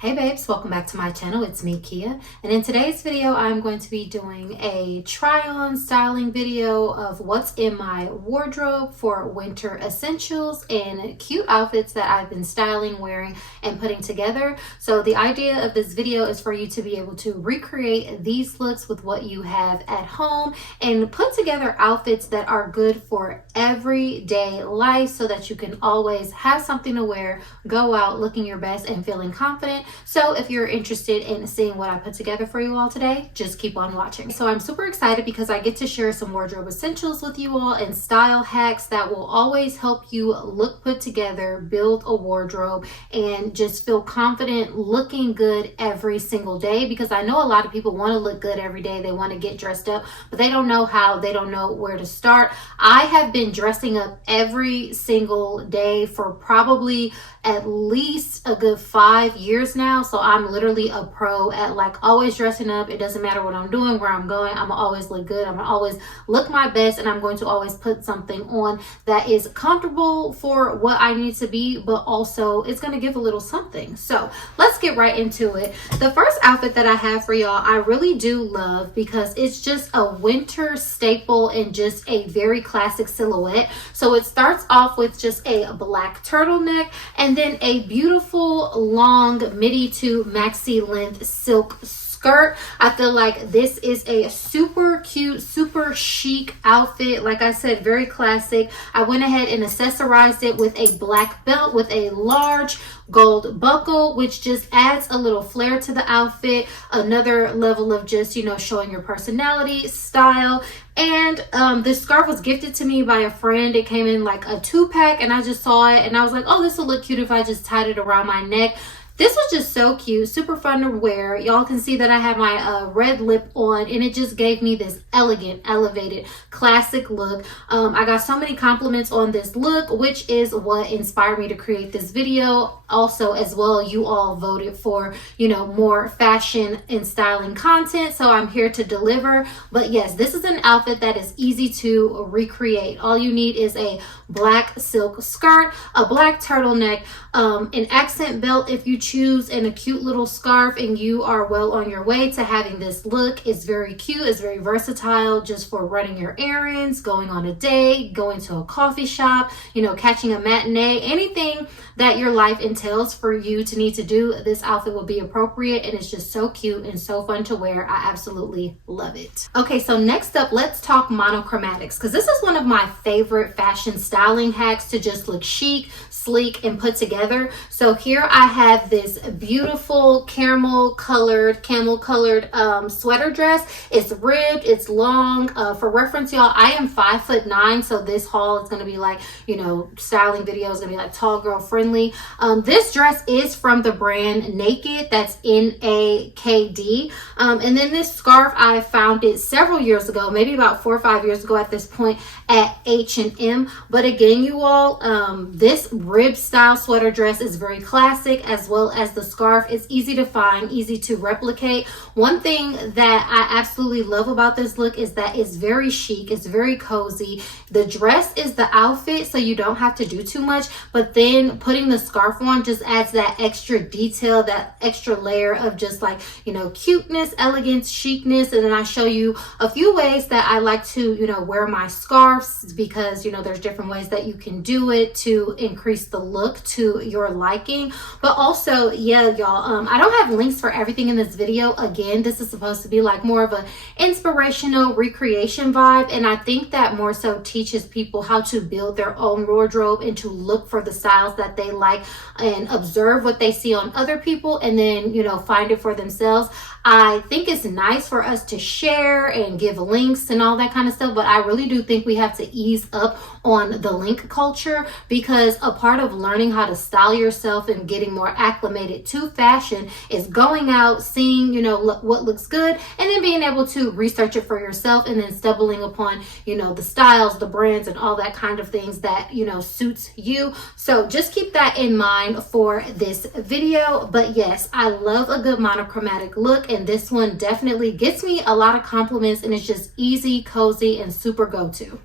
Hey babes, welcome back to my channel. It's me, Kia, and in today's video I'm going to be doing a try-on styling video of what's in my wardrobe for winter essentials and cute outfits that I've been styling, wearing, and putting together. So the idea of this video is for you to be able to recreate these looks with what you have at home and put together outfits that are good for everyday life so that you can always have something to wear, go out looking your best and feeling confident. So if you're interested in seeing what I put together for you all today, just keep on watching. So I'm super excited because I get to share some wardrobe essentials with you all and style hacks that will always help you look put together, build a wardrobe, and just feel confident looking good every single day, because I know a lot of people want to look good every day. They want to get dressed up, but they don't know how, they don't know where to start. I have been dressing up every single day for probably at least a good 5 years now. So I'm literally a pro at like always dressing up. It doesn't matter what I'm doing, where I'm going, I'm always look good. I'm always look my best, and I'm going to always put something on that is comfortable for what I need to be, but also it's going to give a little something. So let's get right into it. The first outfit that I have for y'all, I really do love because it's just a winter staple and just a very classic silhouette. So it starts off with just a black turtleneck and then a beautiful long midi to maxi length silk skirt. I feel like this is a super cute, super chic outfit. Like I said, very classic. I went ahead and accessorized it with a black belt with a large gold buckle, which just adds a little flair to the outfit, another level of just, you know, showing your personality, style. And this scarf was gifted to me by a friend. It came in like a 2-pack, and I just saw it and I was like, oh, this will look cute if I just tied it around my neck. This was just so cute, super fun to wear. Y'all can see that I had my red lip on, and it just gave me this elegant, elevated, classic look. I got so many compliments on this look, which is what inspired me to create this video. Also, as well, you all voted for, you know, more fashion and styling content, so I'm here to deliver. But yes, this is an outfit that is easy to recreate. All you need is a black silk skirt, a black turtleneck, an accent belt if you choose, and a cute little scarf, and you are well on your way to having this look. It's very cute, it's very versatile, just for running your errands, going on a date, going to a coffee shop, you know, catching a matinee, anything that your life entails for you to need to do, this outfit will be appropriate, and it's just so cute and so fun to wear. I absolutely love it. Okay, so next up, let's talk monochromatics, because this is one of my favorite fashion styling hacks to just look chic, sleek, and put together. So here I have this beautiful camel colored sweater dress. It's ribbed, it's long. For reference, y'all, I am 5'9", so this haul is going to be like, you know, styling video is going to be like tall girl friendly. This dress is from the brand Naked, that's NAKD. And then this scarf, I found it several years ago, maybe about 4 or 5 years ago at this point, at H&M. But again, you all, this rib style sweater dress is very classic, as well as the scarf is easy to find, easy to replicate. One thing that I absolutely love about this look is that it's very chic, it's very cozy. The dress is the outfit, so you don't have to do too much, but then putting the scarf on just adds that extra detail, that extra layer of just like, you know, cuteness, elegance, chicness. And then I show you a few ways that I like to, you know, wear my scarves, because, you know, there's different ways that you can do it to increase the look to your liking. But also, yeah, y'all, I don't have links for everything in this video. Again, this is supposed to be like more of an inspirational recreation vibe, and I think that more so teaches people how to build their own wardrobe and to look for the styles that they like and observe what they see on other people, and then, you know, find it for themselves. I think it's nice for us to share and give links and all that kind of stuff, but I really do think we have to ease up on the link culture, because a part of learning how to style yourself and getting more acclimated to fashion is going out, seeing, you know, what looks good, and then being able to research it for yourself, and then stumbling upon, you know, the styles, the brands, and all that kind of things that, you know, suits you. So just keep that in mind for this video. But yes, I love a good monochromatic look, and this one definitely gets me a lot of compliments, and it's just easy, cozy, and super go-to.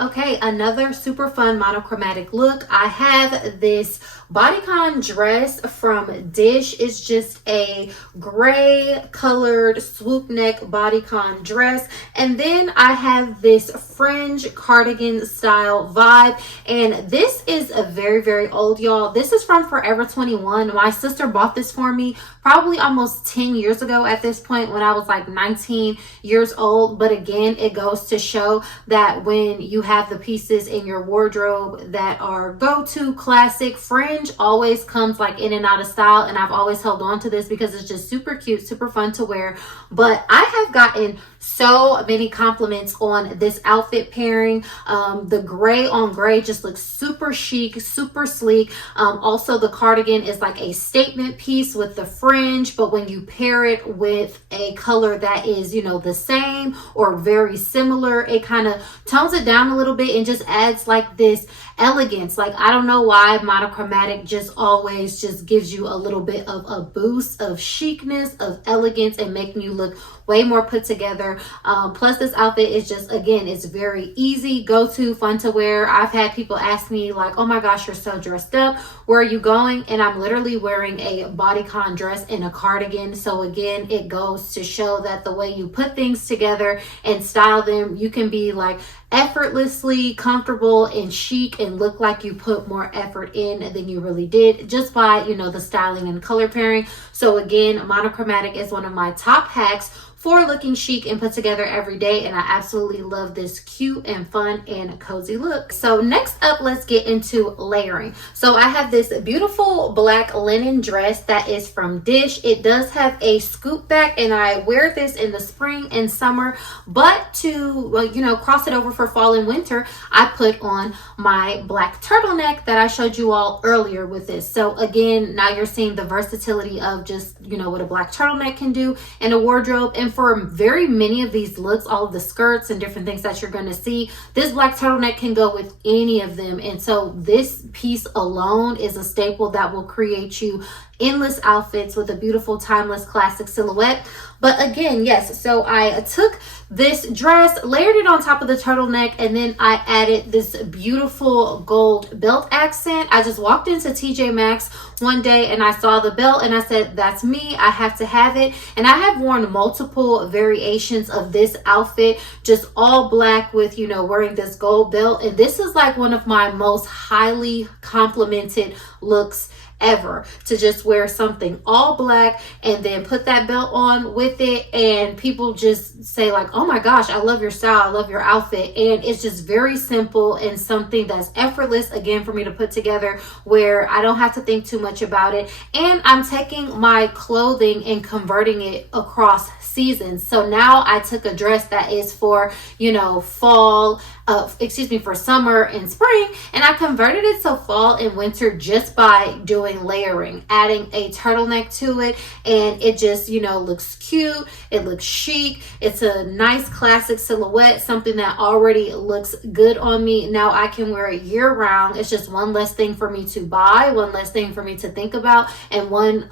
Okay, another super fun monochromatic look. I have this bodycon dress from Dish. It's just a gray colored swoop neck bodycon dress. And then I have this fringe cardigan style vibe. And this is a very, very old, y'all. This is from Forever 21. My sister bought this for me probably almost 10 years ago at this point, when I was like 19 years old. But again, it goes to show that when you have the pieces in your wardrobe that are go-to classic, fringe always comes like in and out of style. And I've always held on to this because it's just super cute, super fun to wear. But I have gotten so many compliments on this outfit pairing. The gray on gray just looks super chic, super sleek. Also, the cardigan is like a statement piece with the fringe, but when you pair it with a color that is, you know, the same or very similar, it kind of tones it down a little bit and just adds like this elegance. Like, I don't know why monochromatic just always just gives you a little bit of a boost of chicness, of elegance, and making you look way more put together. Plus, this outfit is just, again, it's very easy, go-to, fun to wear. I've had people ask me like, oh my gosh, you're so dressed up, where are you going? And I'm literally wearing a bodycon dress and a cardigan. So again, it goes to show that the way you put things together and style them, you can be like effortlessly comfortable and chic and look like you put more effort in than you really did, just by, you know, the styling and color pairing. So again, monochromatic is one of my top hacks for looking chic and put together every day, and I absolutely love this cute and fun and cozy look. So next up, let's get into layering. So I have this beautiful black linen dress that is from Dish. It does have a scoop back, and I wear this in the spring and summer, but to, well, you know, cross it over for fall and winter, I put on my black turtleneck that I showed you all earlier with this. So again, now you're seeing the versatility of just, you know, what a black turtleneck can do in a wardrobe. And for very many of these looks, all of the skirts and different things that you're going to see, this black turtleneck can go with any of them. And so this piece alone is a staple that will create you endless outfits with a beautiful, timeless, classic silhouette. But again, yes, so I took this dress, layered it on top of the turtleneck, and then I added this beautiful gold belt accent. I just walked into TJ Maxx one day and I saw the belt and I said, that's me, I have to have it. And I have worn multiple variations of this outfit, just all black with, you know, wearing this gold belt. And this is like one of my most highly complimented looks ever, to just wear something all black and then put that belt on with it, and people just say like, oh my gosh, I love your style, I love your outfit. And it's just very simple and something that's effortless, again, for me to put together, where I don't have to think too much about it. And I'm taking my clothing and converting it across seasons. So now I took a dress that is for, you know, fall, for summer and spring, and I converted it to fall and winter just by doing layering, adding a turtleneck to it, and it just, you know, looks cute, it looks chic, it's a nice classic silhouette, something that already looks good on me. Now I can wear it year round. It's just one less thing for me to buy, one less thing for me to think about, and one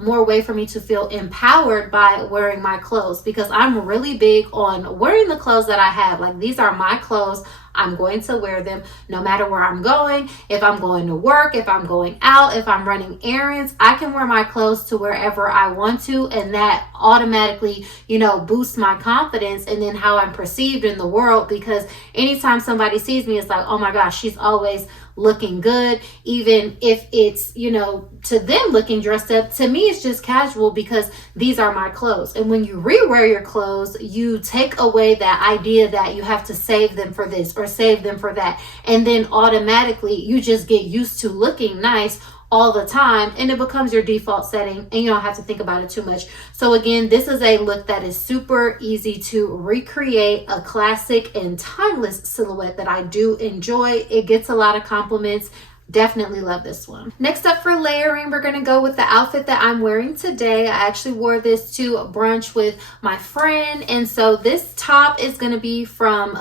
more way for me to feel empowered by wearing my clothes, because I'm really big on wearing the clothes that I have. Like, these are my clothes, I'm going to wear them no matter where I'm going. If I'm going to work, if I'm going out, if I'm running errands, I can wear my clothes to wherever I want to, and that automatically, you know, boosts my confidence and then how I'm perceived in the world. Because anytime somebody sees me, it's like, oh my gosh, she's always looking good. Even if it's, you know, to them looking dressed up, to me it's just casual, because these are my clothes. And when you rewear your clothes, you take away that idea that you have to save them for this or save them for that, and then automatically you just get used to looking nice all the time, and it becomes your default setting, and you don't have to think about it too much. So again, this is a look that is super easy to recreate, a classic and timeless silhouette that I do enjoy. It gets a lot of compliments. Definitely love this one. Next up for layering, we're gonna go with the outfit that I'm wearing today. I actually wore this to brunch with my friend, and so this top is gonna be from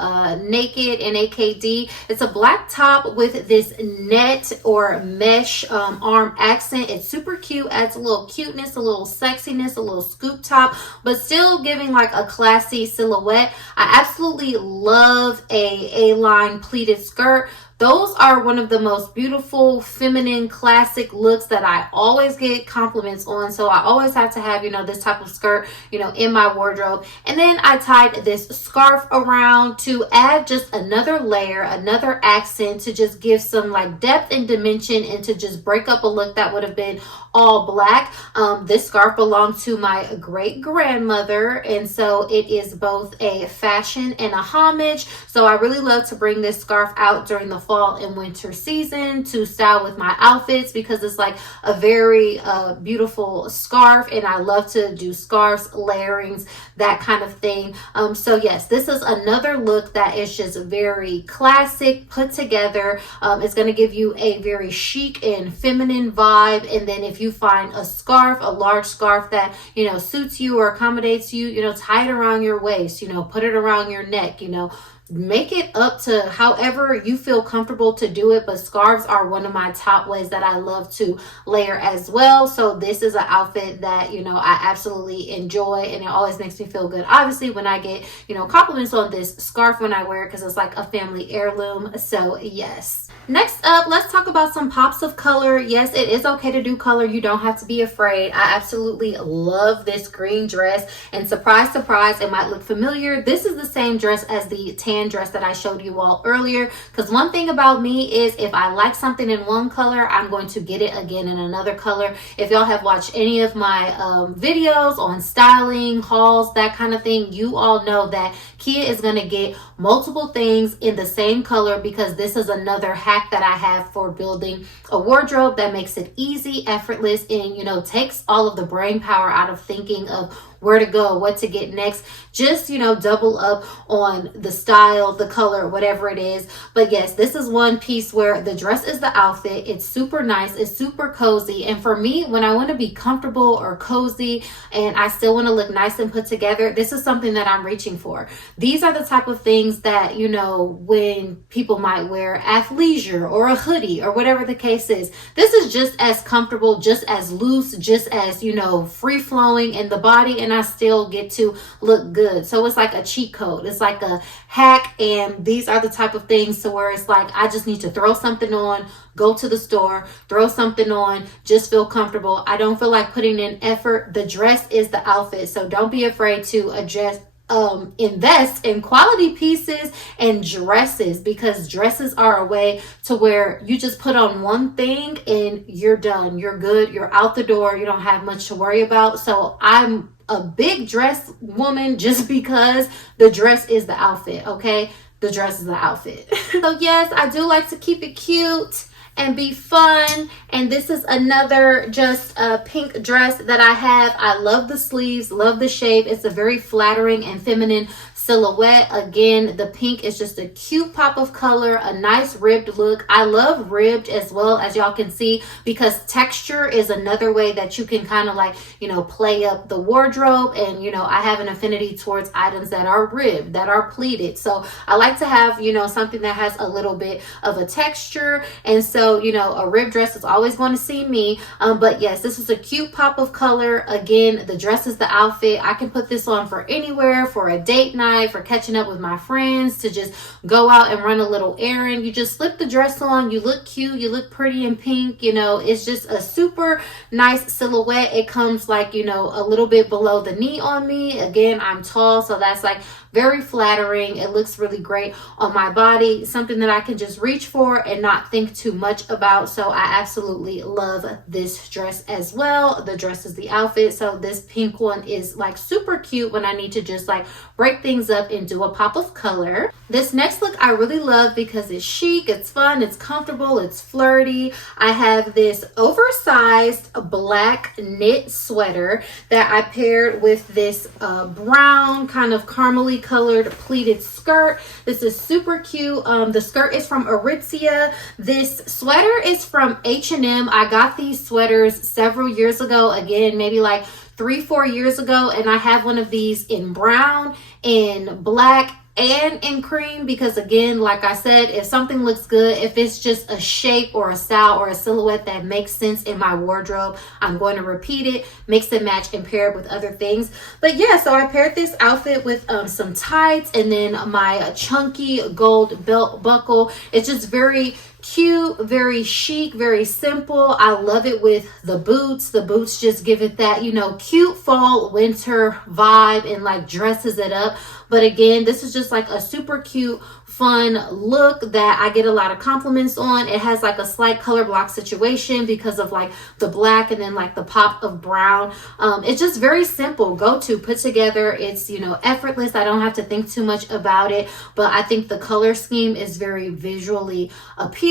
Naked and AKD. It's a black top with this net or mesh arm accent. It's super cute, adds a little cuteness, a little sexiness, a little scoop top, but still giving like a classy silhouette. I absolutely love a A-line pleated skirt. Those are one of the most beautiful, feminine, classic looks that I always get compliments on. So I always have to have, this type of skirt, in my wardrobe. And then I tied this scarf around to add just another layer, another accent to just give some like depth and dimension and to just break up a look that would have been all black. This scarf belonged to my great grandmother, and so it is both a fashion and a homage. So I really love to bring this scarf out during the fall and winter season to style with my outfits because it's like a very beautiful scarf, and I love to do scarves, layerings, that kind of thing. So yes, this is another look that is just very classic, put together. It's going to give you a very chic and feminine vibe, and then if you find a scarf, a large scarf that suits you or accommodates you, tie it around your waist, put it around your neck, make it up to however you feel comfortable to do it. But scarves are one of my top ways that I love to layer as well. So this is an outfit that I absolutely enjoy, and it always makes me feel good, obviously, when I get compliments on this scarf when I wear it, because it's like a family heirloom. So yes. Next up, let's talk about some pops of color. Yes, it is okay to do color. You don't have to be afraid. I absolutely love this green dress, and surprise, surprise, it might look familiar. This is the same dress as the tan dress that I showed you all earlier, because one thing about me is if I like something in one color, I'm going to get it again in another color. If y'all have watched any of my videos on styling, hauls, that kind of thing, you all know that Kiya is going to get multiple things in the same color, because this is another hack that I have for building a wardrobe that makes it easy, effortless, and takes all of the brain power out of thinking of where to go, what to get next. Just double up on the style, the color, whatever it is. But yes, this is one piece where the dress is the outfit. It's super nice, it's super cozy, and for me, when I want to be comfortable or cozy and I still want to look nice and put together, this is something that I'm reaching for. These are the type of things that when people might wear athleisure or a hoodie or whatever the case is, this is just as comfortable, just as loose, just as free flowing in the body, and I still get to look good. So it's like a cheat code, it's like a hack, and these are the type of things to where it's like I just need to throw something on, go to the store, throw something on, just feel comfortable. I don't feel like putting in effort. The dress is the outfit, so don't be afraid to invest in quality pieces and dresses, because dresses are a way to where you just put on one thing and you're done, you're good, you're out the door, you don't have much to worry about. So I'm a big dress woman just because the dress is the outfit. Okay, the dress is the outfit. So yes, I do like to keep it cute and be fun, and this is another just a pink dress that I have. I love the sleeves, love the shape. It's a very flattering and feminine silhouette. Again, the pink is just a cute pop of color, a nice ribbed look. I love ribbed as well, as y'all can see, because texture is another way that you can kind of like play up the wardrobe. And I have an affinity towards items that are ribbed, that are pleated, so I like to have something that has a little bit of a texture. And so a ribbed dress is always going to see me. But yes, this is a cute pop of color. Again, the dress is the outfit. I can put this on for anywhere, for a date night, for catching up with my friends, to just go out and run a little errand. You just slip the dress on, you look cute, you look pretty in pink. It's just a super nice silhouette. It comes like a little bit below the knee on me. Again, I'm tall, so that's like very flattering. It looks really great on my body, something that I can just reach for and not think too much about. So I absolutely love this dress as well. The dress is the outfit, so this pink one is like super cute when I need to just like break things up and do a pop of color. This next look I really love because it's chic, it's fun, it's comfortable, it's flirty. I have this oversized black knit sweater that I paired with this brown kind of caramely colored pleated skirt. This is super cute. The skirt is from Aritzia. This sweater is from H&M. I got these sweaters several years ago, again, maybe like 3-4 years ago, and I have one of these in brown, in black, and in cream, because again, like I said, if something looks good, if it's just a shape or a style or a silhouette that makes sense in my wardrobe, I'm going to repeat it, mix and match and pair it with other things. But yeah, so I paired this outfit with some tights and then my chunky gold belt buckle. It's just very cute, very chic, very simple. I love it with the boots. The boots just give it that, you know, cute fall winter vibe and like dresses it up. But again, this is just like a super cute, fun look that I get a lot of compliments on. It has like a slight color block situation because of like the black and then like the pop of brown. It's just very simple, go to, put together. It's, you know, effortless. I don't have to think too much about it, but I think the color scheme is very visually appealing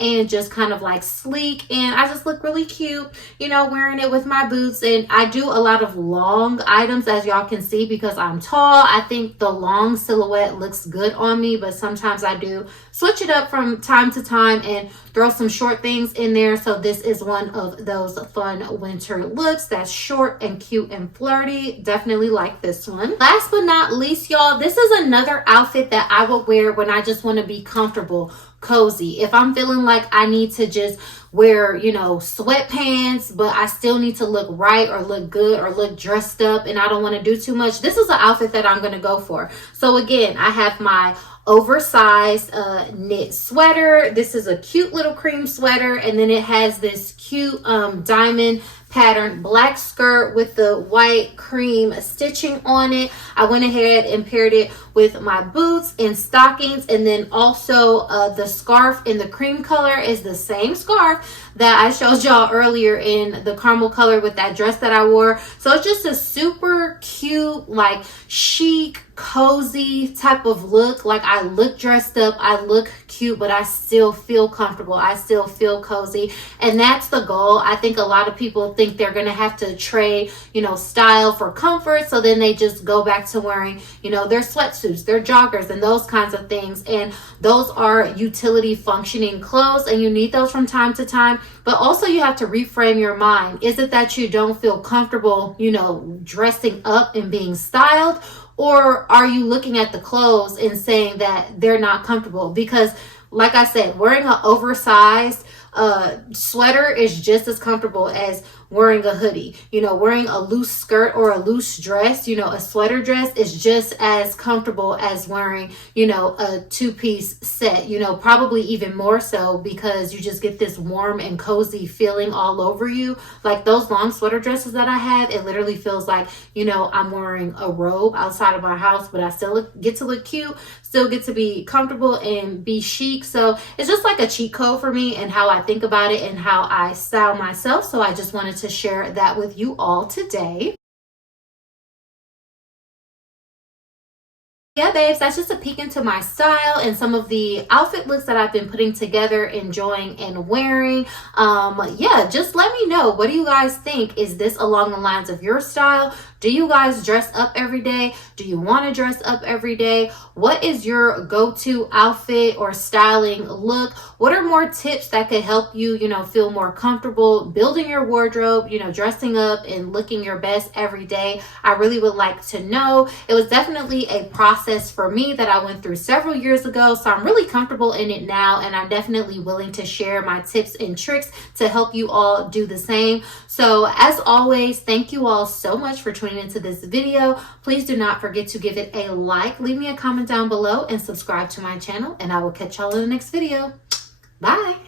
and just kind of like sleek, and I just look really cute, you know, wearing it with my boots. And I do a lot of long items, as y'all can see, because I'm tall. I think the long silhouette looks good on me, but sometimes I do switch it up from time to time and throw some short things in there. So this is one of those fun winter looks that's short and cute and flirty. Definitely like this one. Last but not least, y'all, this is another outfit that I would wear when I just want to be comfortable, cozy. If I'm feeling like I need to just wear, you know, sweatpants, but I still need to look right or look good or look dressed up and I don't want to do too much, this is an outfit that I'm going to go for. So again, I have my oversized knit sweater. This is a cute little cream sweater, and then it has this cute diamond pattern black skirt with the white cream stitching on it. I went ahead and paired it with my boots and stockings, and then also the scarf in the cream color is the same scarf that I showed y'all earlier in the caramel color with that dress that I wore. So it's just a super cute, like chic, cozy type of look. Like I look dressed up, I look cute, but I still feel comfortable. I still feel cozy, and that's the goal. I think a lot of people think they're gonna have to trade, you know, style for comfort, so then they just go back to wearing, you know, their sweatsuits, their joggers, and those kinds of things. And those are utility functioning clothes, and you need those from time to time. But also you have to reframe your mind. Is it that you don't feel comfortable, you know, dressing up and being styled? Or are you looking at the clothes and saying that they're not comfortable? Because like I said, wearing an oversized sweater is just as comfortable as wearing a hoodie. You know, wearing a loose skirt or a loose dress, you know, a sweater dress is just as comfortable as wearing, you know, a two-piece set, you know, probably even more so, because you just get this warm and cozy feeling all over you. Like those long sweater dresses that I have, it literally feels like, you know, I'm wearing a robe outside of my house, but I still get to look cute, still get to be comfortable and be chic. So it's just like a cheat code for me and how I think about it and how I style myself. So I just wanted to share that with you all today. Yeah, babes, that's just a peek into my style and some of the outfit looks that I've been putting together, enjoying and wearing. Yeah, just let me know. What do you guys think? Is this along the lines of your style? Do you guys dress up every day? Do you want to dress up every day? What is your go-to outfit or styling look? What are more tips that could help you, you know, feel more comfortable building your wardrobe, you know, dressing up and looking your best every day? I really would like to know. It was definitely a process for me that I went through several years ago, so I'm really comfortable in it now, and I'm definitely willing to share my tips and tricks to help you all do the same. So as always, thank you all so much for tuning into this video. Please do not forget to give it a like, leave me a comment down below, and subscribe to my channel, and I will catch y'all in the next video. Bye.